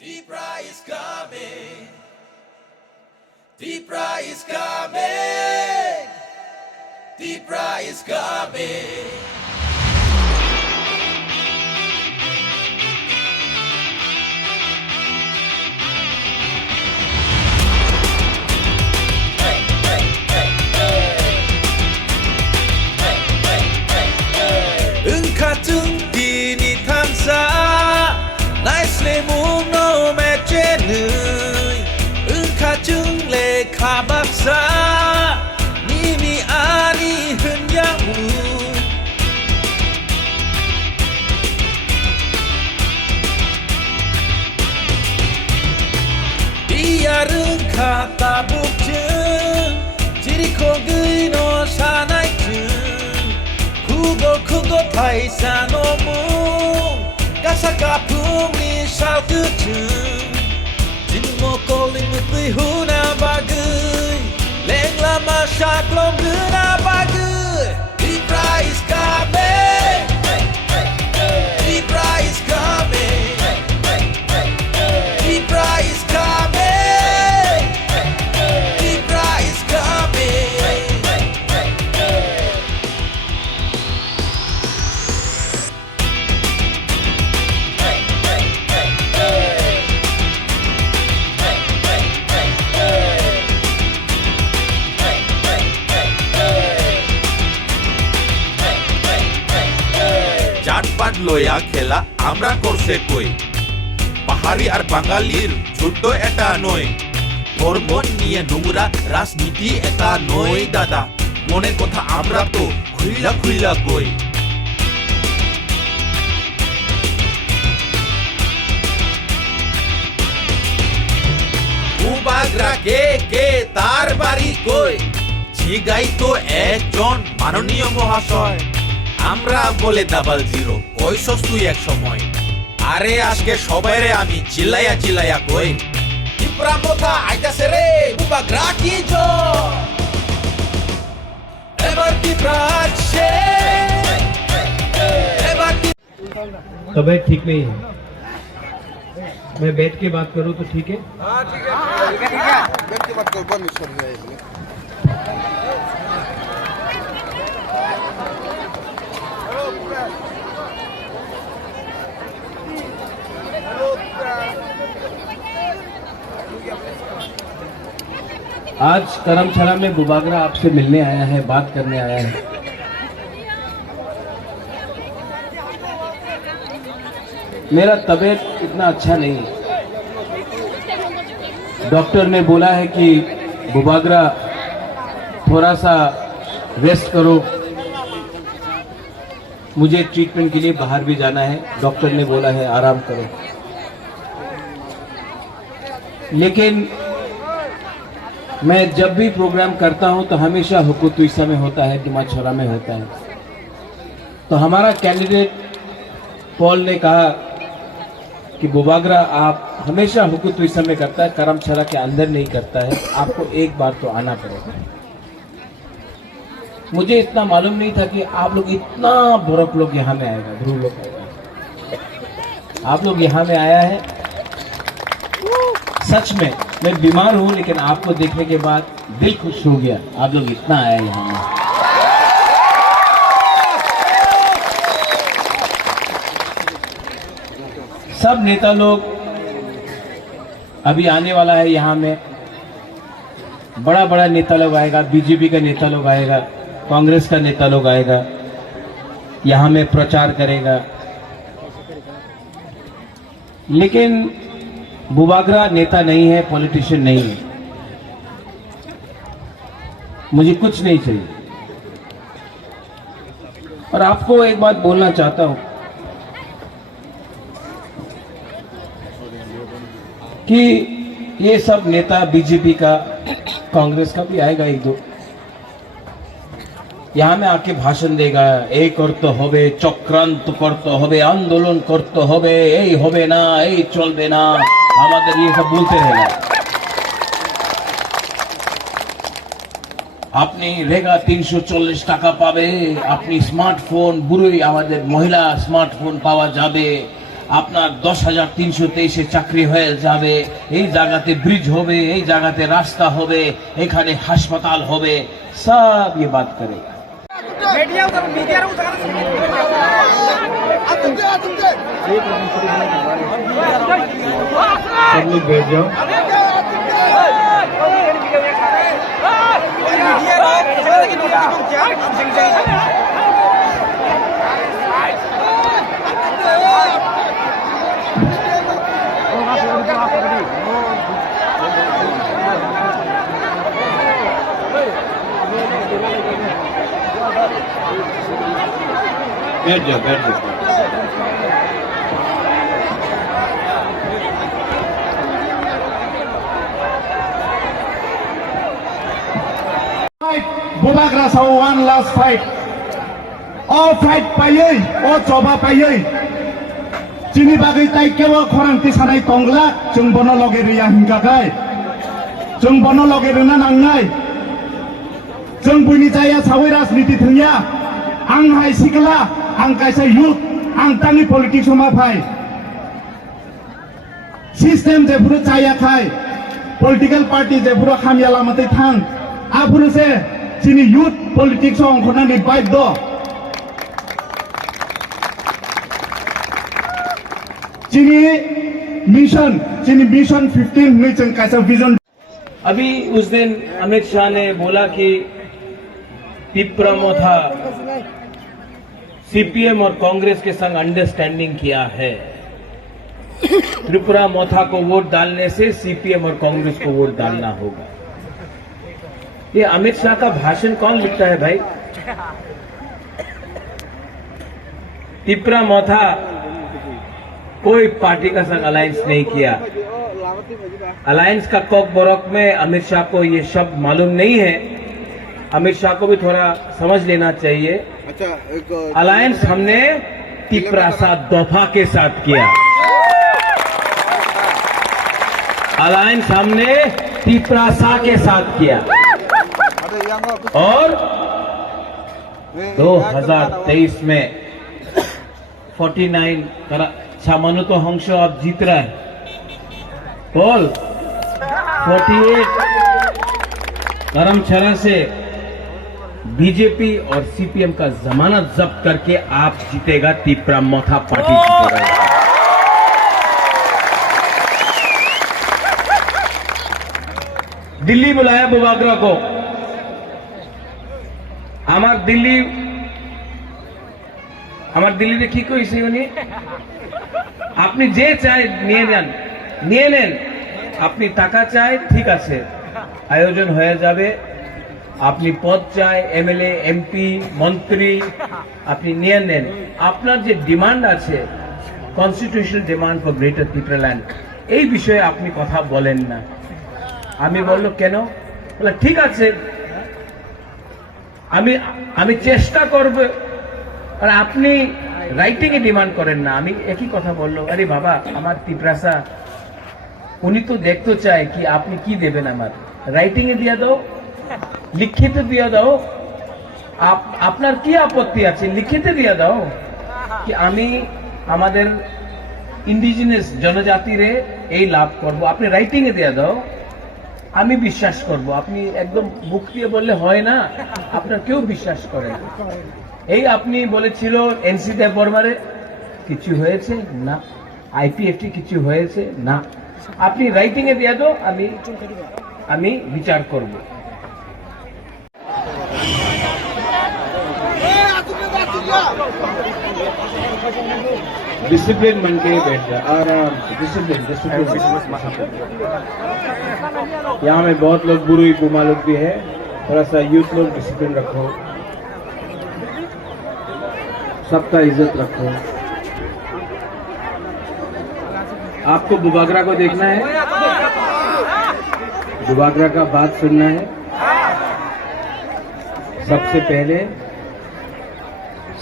Deepra is coming. Deepra is coming. Deepra is coming. 같은 비니 탐사 나이스레 묵노 매제는 같은 레 가박사 님이 아니 흔야우 비야른 가다 북증 지리코그이노 사나이증 그거 파이사노무 가사가풍이 샤우트증 진모꼴링 무뜨이 후나바그이 랭라마 샤클롬 그나바그이 Deepra is coming. Deepra is coming. Deepra is coming. Deepra is coming. চাটপাট লয়া খেলা আমরা করছে কই পাহাড়ি আর বাঙালির ছোট্ট এটা নয় ধর্ম নিয়ে নোংরা রাজনীতি এটা নয় দাদা মনের কথা আমরা তো খুইলা খুইলা কই উবাগরা কে তার বাড়ি কই জিগাই তো একজন মাননীয় মহাশয় আমরা বলে ডাবল জিরো কইছস তুই এক সময় আরে আজকে সবাইরে আমি চিল্লাইয়া কই ত্রিপুরা মোথা আইতাছে রে উবাগরা কি জয় এবার ত্রিপুরা আছে এবার तबीयत ठीक नहीं है मैं बैठ के बात करूं तो ठीक है बैठ के बात करो बंद कर जाएगी आज करमशाला में बुबागरा आपसे मिलने आया है, बात करने आया है। मेरा तबीयत इतना अच्छा नहीं है। डॉक्टर ने बोला है कि बुबागरा थोड़ा सा रेस्ट करो, मुझे ट्रीटमेंट के लिए बाहर भी जाना है। डॉक्टर ने बोला है आराम करो, लेकिन मैं जब भी प्रोग्राम करता हूं तो हमेशा हुकुतुइसा में होता है, डिमाछोरा में होता है। तो हमारा कैंडिडेट पॉल ने कहा कि बुबागरा आप हमेशा हुकुतुइसा में करता है, करमशाला के अंदर नहीं करता है, आपको एक बार तो आना पड़ेगा। मुझे इतना मालूम नहीं था कि आप लोग इतना बर्फ लोग यहाँ में आएगा, ध्रुव लोग आएगा। आप लोग यहाँ में आया है। सच में मैं बीमार हूं, लेकिन आपको देखने के बाद दिल खुश हो गया। आप लोग इतना आए यहाँ में। सब नेता लोग अभी आने वाला है यहाँ में। बड़ा बड़ा नेता लोग आएगा, बीजेपी का नेता लोग आएगा, कांग्रेस का नेता लोग आएगा, यहाँ में प्रचार करेगा। लेकिन बुबागरा नेता नहीं है, पॉलिटिशियन नहीं है। मुझे कुछ नहीं चाहिए। और आपको एक बात बोलना चाहता हूं कि ये सब नेता बीजेपी का, कांग्रेस का भी आएगा एक दो, यहाँ में आके भाषण देगा, এই করতে হবে, চক্রান্ত করতে হবে, আন্দোলন করতে হবে, এই হবে না, এই চলবে না, আমাদের ये सब बोलते रहेगा। আপনি রেগা 340 টাকা পাবে, আপনি স্মার্টফোন বুড়োই আমাদের মহিলা স্মার্টফোন পাওয়া যাবে, আপনার 10,323 চাকরি হয়ে যাবে, এই জায়গাতে ব্রিজ হবে, এই জায়গাতে রাস্তা হবে, এখানে হাসপাতাল হবে, সব ये बात करे। सब लोग बैठ जाओ। बैठ जाओ, बैठ जाओ। Bubagra sa one last fight. All fight payay, all joba payay. Chini bagai tai kewa khorang ti sanai tongla, jeng bono loge riya hinggagai. Jeng bono loge rina nangnai. Jeng buini jaya sawai rasniti thengya. Ang hai sikla, ang kaisa youth, ang tangi politik sama phai. System je puro jaya khai. Political party je puro khamya lamate thang. Apuro se chini youth politics ong khona ni bike do. चीनी mission 15 में चंग कैसा vision. अभी उस दिन अमित शाह ने बोला कि तिप्रा मोथा सीपीएम और कांग्रेस के संग अंडरस्टैंडिंग किया है। त्रिपुरा मोथा को वोट डालने से सीपीएम और कांग्रेस को वोट डालना होगा। ये अमित शाह का भाषण कौन लिखता है भाई? तिप्रा मोथा कोई पार्टी का संग अलायंस नहीं किया। अलायंस का कोक बोरक में अमित शाह को ये शब्द मालूम नहीं है। अमित शाह को भी थोड़ा समझ लेना चाहिए। अलायंस हमने तिप्रासा दोफा के साथ किया। अलायंस हमने तिप्रासा के साथ किया और 2023 में 49 छामानो तो हंसो आप जीत रहा है। बोल 48 धर्मशाला से बीजेपी और सीपीएम का जमानत जब्त करके आप जीतेगा। तिप्रा मोथा पार्टी जीतेगा। दिल्ली बुलाया बुबागरा को। আমার দিল্লিতে কি কইছে উনি? আপনি যে চাই নিয়ে যান, নিয়ে নেন। আপনি টাকা চাই, ঠিক আছে, আয়োজন হয়ে যাবে। আপনি পদ চাই, এমএলএ, এমপি, মন্ত্রী, আপনি নিয়ে নেন। আপনার যে ডিমান্ড আছে, constitutional demand for greater Tripuraland, এই বিষয়ে আপনি কথা বলেন না। আমি বললো কেন? বলে ঠিক আছে, আমি চেষ্টা করব। আর আপনি রাইটিং এ ডিমান্ড করেন না। আমি একই কথা বললো, আরে বাবা, আমার তিপ্রাসা উনি তো দেখতে চায় কি আপনি কি দেবেন। আমার রাইটিং এ দিয়ে দাও, লিখিত দিয়ে দাও। আপনার কি আপত্তি আছে? লিখিত দিয়ে দাও কি আমি আমাদের ইন্ডিজিনাস জনজাতিরে এই লাভ করব। আপনি রাইটিং এ দিয়ে দাও, আমি বিশ্বাস করব। আপনি একদম মুখ দিয়ে বললে হয় না, আপনার কেউ বিশ্বাস করে না। এই আপনি বলেছিল এনসি দেব বর্মারে কিছু হয়েছে না, আইপিএফটি কিছু হয়েছে না। আপনি রাইটিং এ দিয়ে দাও, আমি বিচার করব। डिसिप्लिन बन के बैठ जा, आराम से। डिसिप्लिन यहाँ में बहुत लोग बुरी बुमा लोग भी है। थोड़ा सा यूथ लोग डिसिप्लिन रखो, सबका इज्जत रखो। आपको बुबागरा को देखना है, बुबागरा का बात सुनना है। सबसे पहले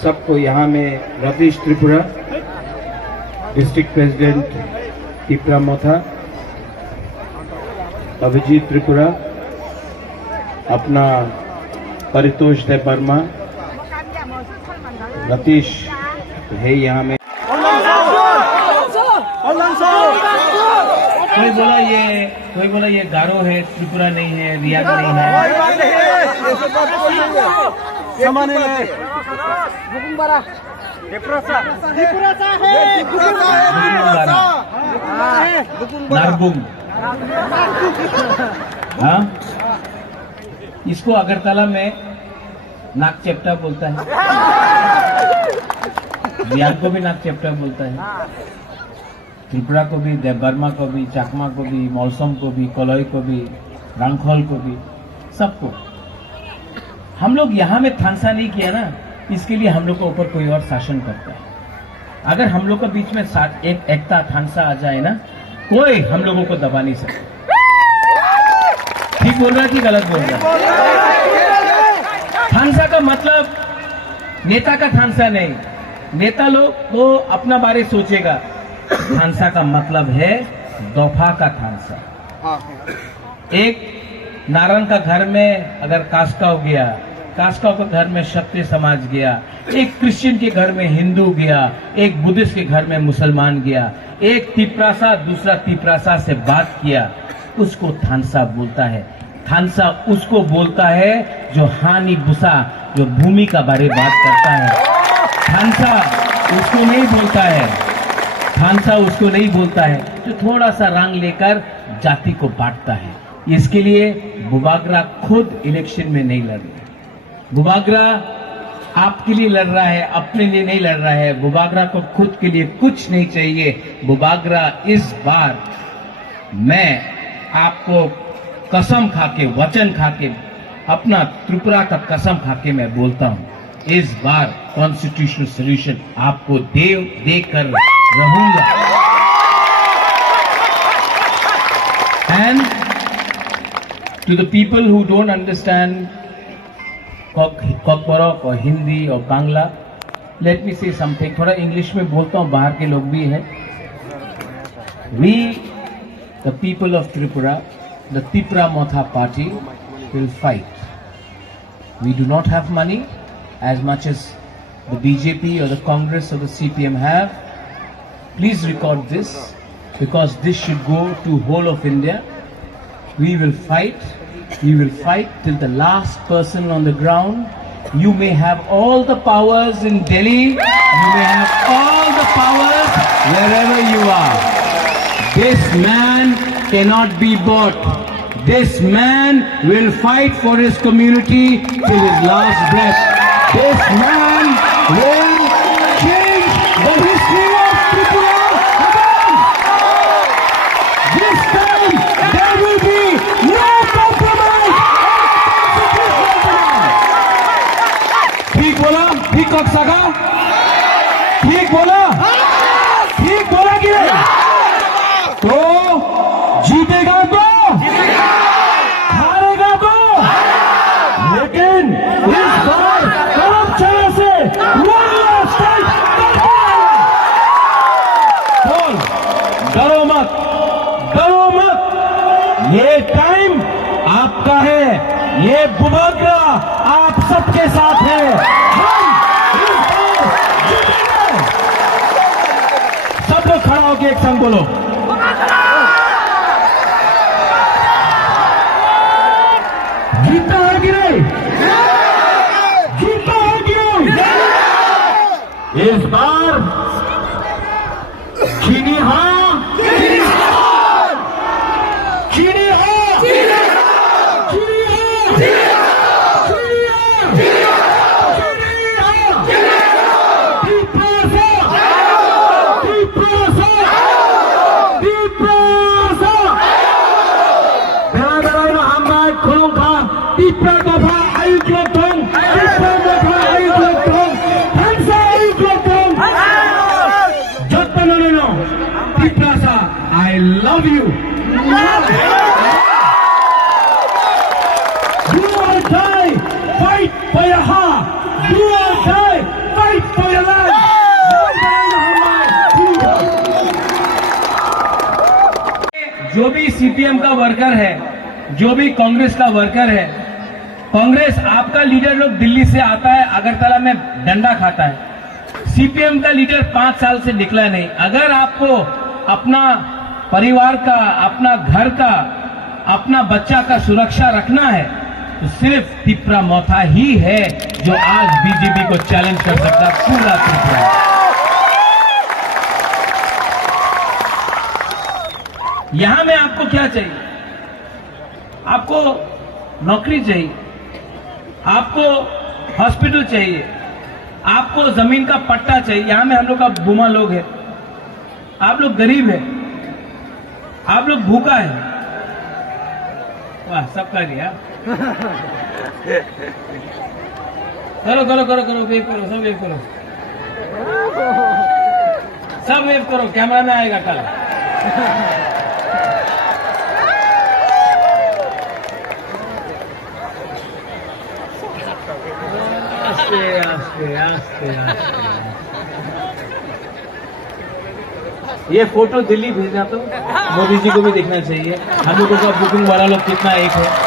सबको यहाँ में रतीश त्रिपुरा, डिस्ट्रिक्ट प्रेसिडेंट तिप्रा मोथा, अभिजीत त्रिपुरा, अपना परितोष देव वर्मा, रतीश है यहाँ में। कोई बोला ये गारो है, त्रिपुरा नहीं है, रियाद नहीं है। नारबुंग, हाँ, इसको अगरतला में नाक चेप्टा बोलता है, रियाद को भी नाक चेप्टा बोलता है, त्रिपुरा को भी, देवबर्मा को भी, चाकमा को भी, मौसम को भी, कोलोई को भी, रंगखोल को भी, सबको। हम लोग यहाँ में थानसा नहीं किया ना, इसके लिए हम लोग के ऊपर कोई और शासन करता है। अगर हम लोग के बीच में एक एकता थानसा आ जाए ना, कोई हम लोगों को दबा नहीं सकता। ठीक बोल रहा है कि गलत बोल रहा है? थानसा का मतलब नेता का थानसा नहीं, नेता लोग तो अपना बारे सोचेगा। थानसा का मतलब है दफा का थानसा। एक नारायण का घर में अगर कास्काव गया, कास्काव के घर में क्षत्रिय समाज गया, एक क्रिश्चियन के घर में हिंदू गया, एक बुद्धिस्ट के घर में मुसलमान गया, एक तिपरासा दूसरा तिपरासा से बात किया, उसको थानसा बोलता है। थानसा उसको बोलता है जो हानि बुसा, जो भूमि का बारे बात करता है। थानसा उसको नहीं बोलता है, थानसा उसको नहीं बोलता है जो थोड़ा सा रंग लेकर जाति को बांटता है। इसके लिए बुबागरा खुद इलेक्शन में नहीं लड़ रहे। बुबागरा आपके लिए लड़ रहा है, अपने लिए नहीं लड़ रहा है। बुबागरा को खुद के लिए कुछ नहीं चाहिए। बुबागरा इस बार, मैं आपको कसम खाके, वचन खाके, अपना त्रिपुरा का कसम खाके मैं बोलता हूं, इस बार कॉन्स्टिट्यूशनल सोल्यूशन आपको देकर रहूंगा। And to the people who don't understand Kokborok और हिंदी और बांग्ला, लेट मी से समथिंग। थोड़ा इंग्लिश में बोलता हूं, बाहर के लोग भी हैं। We the people of Tripura, the Tripura Motha Party will fight. We do not have money as much as the BJP or the Congress or the CPM have. Please record this because this should go to whole of India. We will fight. We will fight till the last person on the ground. You may have all the powers in Delhi. You may have all the powers wherever you are. This man cannot be bought. This man will fight for his community till his last breath. This man will change the history of Tripura again. This time there will be no compromise. ठीक बोला? ठीक कब सका? ठीक बोला? ठीक बोला कि नहीं? तो जीतेगा तो, हारेगा तो, लेकिन इस बार करप्शन से one last fight करके आएगा। बोल, डरो मत, डरो मत, ये टाइम आपका है, ये बुबागरा आप सबके साथ है। हम इस बार जीतेंगे। सब लोग खड़ा होकर एक संग बोलो, जीता है कि नहीं? जीता है कि नहीं? इस बार चीनी हाँ, चीनी हाँ, चीनी हाँ, चीनी हाँ, चीनी हाँ, चीनी I love you. Do or die, fight for your heart. Do or die, fight for your life. जो भी सीपीएम का वर्कर है, जो भी कांग्रेस का वर्कर है, कांग्रेस आपका लीडर लोग दिल्ली से आता है, अगरतला में डंडा खाता है। सीपीएम का लीडर 5 साल से निकला नहीं। अगर आपको अपना परिवार का, अपना घर का, अपना बच्चा का सुरक्षा रखना है तो सिर्फ तिपरा मोथा ही है जो आज बीजेपी को चैलेंज कर सकता है, पूरा त्रिपुरा। यहां में आपको क्या चाहिए? आपको नौकरी चाहिए, आपको हॉस्पिटल चाहिए, आपको जमीन का पट्टा चाहिए। यहां में हम लोग का बुमा लोग है, आप लोग गरीब है, आप लोग भूखा है। वाह, सबका दिया। करो करो करो करो, वेव करो, सब वेव करो, सब वेव करो, कैमरा में आएगा कल। आस्ते आस्ते आस्ते आस्ते। ये फोटो दिल्ली भेजना तो मोदी जी को भी देखना चाहिए। हम लोगों का बुकिंग वाला लोग कितना एक है।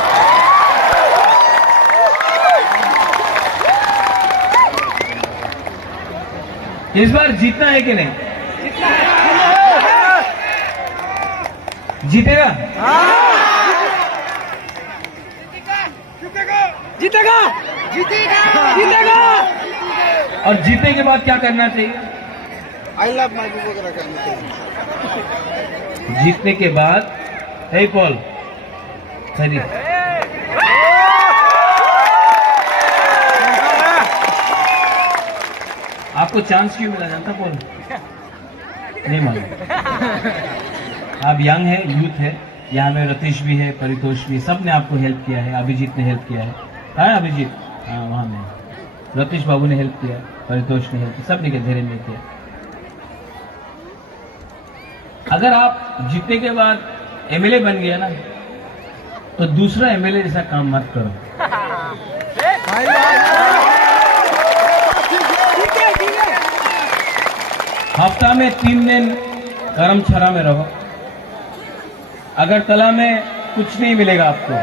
इस बार जीतना है कि नहीं? जीतेगा? जीतेगा जीतेगा जीतेगा। और जीतने के बाद क्या करना चाहिए? आई लव महबूब वगैरह करना चाहिए। जीतने के बाद हे पॉल सही, आपको चांस क्यों मिला जानता पॉल? नहीं मालूम। आप यंग है, यूथ है, यहाँ में रतीश भी है, परितोष भी, सब ने आपको हेल्प किया है। अभिजीत ने हेल्प किया है। हाँ अभिजीत, हाँ वहां में रतीश बाबू ने हेल्प किया, परितोष ने हेल्प किया, सब ने धीरे नहीं किया। अगर आप जीतने के बाद एमएलए बन गया ना तो दूसरा एमएलए जैसा काम मत करो। हफ्ता में 3 दिन धर्मशाला में रहो। अगरतला में कुछ नहीं मिलेगा आपको।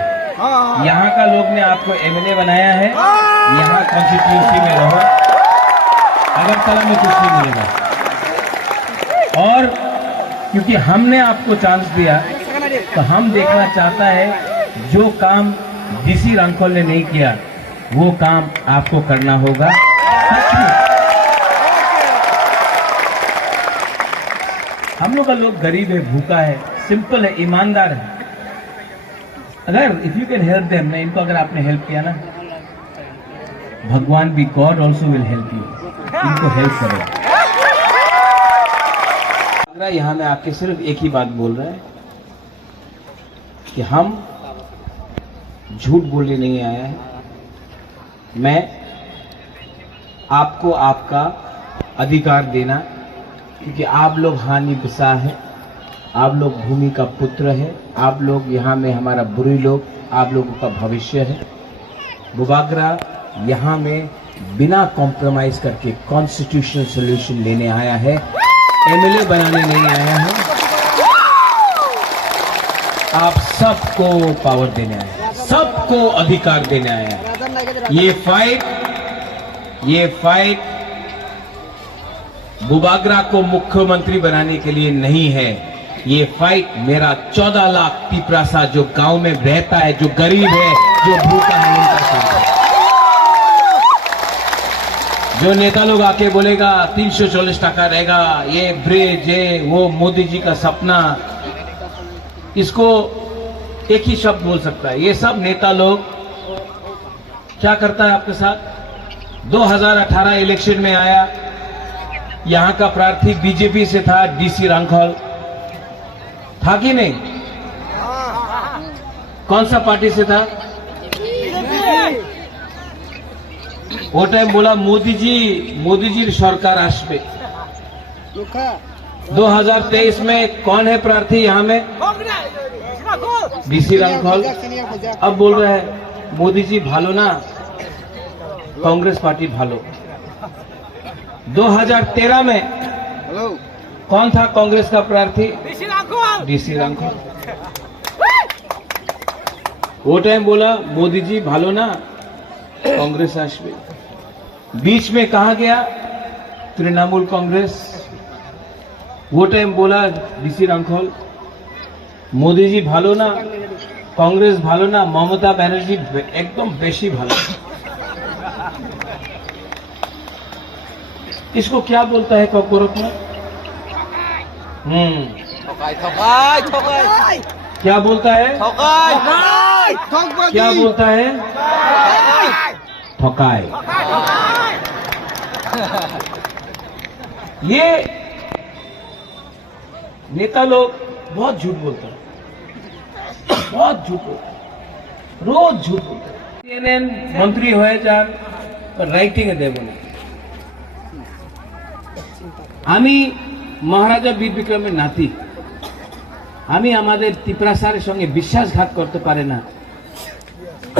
यहाँ का लोग ने आपको एमएलए बनाया है, यहाँ कॉन्स्टिट्यूंसी में रहो। अगरतला में कुछ नहीं मिलेगा। और क्योंकि हमने आपको चांस दिया तो हम देखना चाहता है जो काम डीसी रांखोल ने नहीं किया वो काम आपको करना होगा। हम लोग का लोग गरीब है, भूखा है, सिंपल है, ईमानदार है। अगर if you can help them ना, इनको अगर आपने हेल्प किया ना, भगवान भी, God also will help you. इनको हेल्प करो। यहाँ में आके सिर्फ एक ही बात बोल रहा है कि हम झूठ बोलने नहीं आया है। मैं आपको आपका अधिकार देना, क्योंकि आप लोग हानि बिसा है, आप लोग भूमि का पुत्र है, आप लोग यहाँ में हमारा बुरी लोग, आप लोगों का भविष्य है। बुबागरा यहाँ में बिना कॉम्प्रोमाइज करके कॉन्स्टिट्यूशनल सॉल्यूशन लेने आया है, एमएलए बनाने नहीं आया है। आप सबको पावर देने आए हैं, सबको अधिकार देने आए हैं। ये फाइट बुबागरा को मुख्यमंत्री बनाने के लिए नहीं है। ये फाइट मेरा 14 लाख तिपरासा जो गांव में रहता है, जो गरीब है, जो भूखा है, उनका साथ है। जो नेता लोग आके बोलेगा 340 टका रहेगा, ये ब्रिज, ये वो मोदी जी का सपना, इसको एक ही शब्द बोल सकता है। ये सब नेता लोग क्या करता है आपके साथ? 2018 इलेक्शन में आया, यहां का प्रार्थी बीजेपी से था, डीसी रांखोल था कि नहीं? कौन सा पार्टी से था? वो टाइम बोला मोदी जी सरकार आसबे। 2023 में कौन है प्रार्थी यहाँ में? डीसी रांखोल। अब बोल रहे हैं मोदी जी भालो ना, कांग्रेस पार्टी भालो। 2013 में कौन था कांग्रेस का प्रार्थी? डीसी रांखोल। वो टाइम बोला मोदी जी भालो ना, कांग्रेस आसबे। बीच में कहा गया? तृणमूल कांग्रेस। वो टाइम बोला डीसी रांखोल मोदी जी भालो ना, कांग्रेस भालो ना, ममता बनर्जी एकदम बेशी भालो। इसको क्या बोलता है गोरखनाथ? क्या बोलता है? क्या बोलता है? ठकाई। ये नेता लोग बहुत झूठ बोलते हैं, बहुत झूठ बोलते हैं, रोज झूठ बोलते हैं। CNN मंत्री হয়ে যান, রাইটিং এ দেব না। আমি মহারাজা বীর বিক্রমের নাতি, আমি আমাদের ত্রিপুরা স্যারের সঙ্গে বিশ্বাসঘাত করতে পারে না।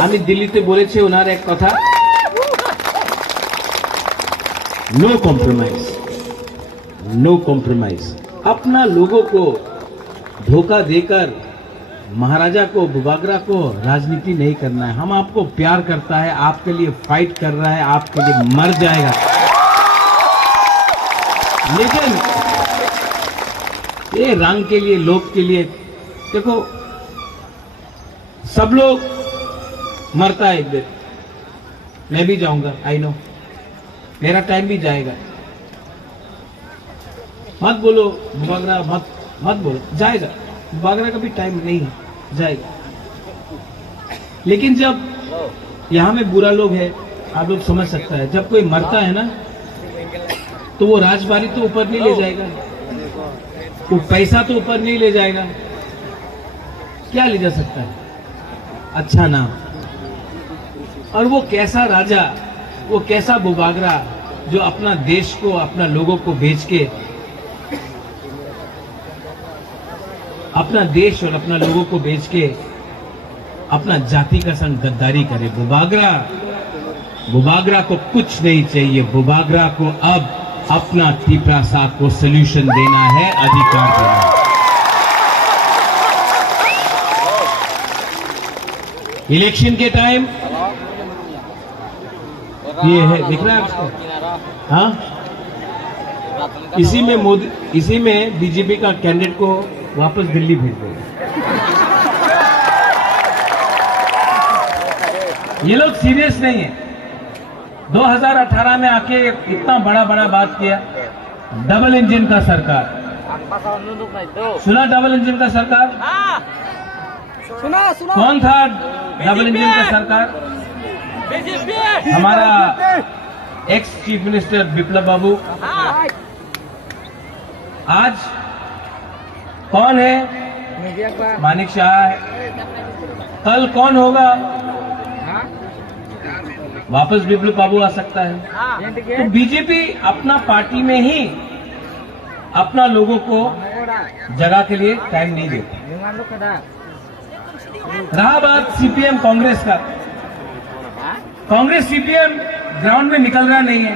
আমি দিল্লিতে বলেছি ওনার এক কথা, नो कॉम्प्रोमाइज, नो कॉम्प्रोमाइज। अपना लोगों को धोखा देकर महाराजा को, बुबागरा को राजनीति नहीं करना है। हम आपको प्यार करता है, आपके लिए फाइट कर रहा है, आपके लिए मर जाएगा। लेकिन ये रंग के लिए, लोग के लिए, देखो सब लोग मरता है एक दिन, मैं भी जाऊंगा, आई नो, मेरा टाइम भी जाएगा। मत बोलो बुबागरा, मत बोलो, जाएगा। बुबागरा का भी टाइम नहीं है, जाएगा। लेकिन जब यहां में बुरा लोग है, आप लोग समझ सकता है, जब कोई मरता है ना तो वो राजबारी तो ऊपर नहीं ले जाएगा, वो पैसा तो ऊपर नहीं ले जाएगा, क्या ले जा सकता है? अच्छा नाम। और वो कैसा राजा, वो कैसा बुबागरा जो अपना देश को, अपना लोगों को बेच के, अपना देश और अपना लोगों को बेच के अपना जाति का संग गद्दारी करे। बुबागरा को कुछ नहीं चाहिए। बुबागरा को अब अपना त्रिपुरा साहब को सोल्यूशन देना है, अधिकार देना है। इलेक्शन के टाइम ये है, दिख रहा है आपको? हाँ, इसी में बीजेपी का कैंडिडेट को वापस दिल्ली भेज देगा। ये लोग सीरियस नहीं है। 2018 में आके इतना बड़ा बात किया, डबल इंजन का सरकार। सुना डबल इंजन का सरकार? सुना। कौन था डबल इंजन का सरकार? हमारा एक्स चीफ मिनिस्टर बिप्लब बाबू। आज कौन है? मानिक शाह है। कल कौन होगा? वापस बिप्लब बाबू आ सकता है। तो बीजेपी अपना पार्टी में ही अपना लोगों को जगह के लिए टाइम नहीं देती। रहा बात सीपीएम कांग्रेस का, कांग्रेस सीपीएम ग्राउंड में निकल रहा नहीं है।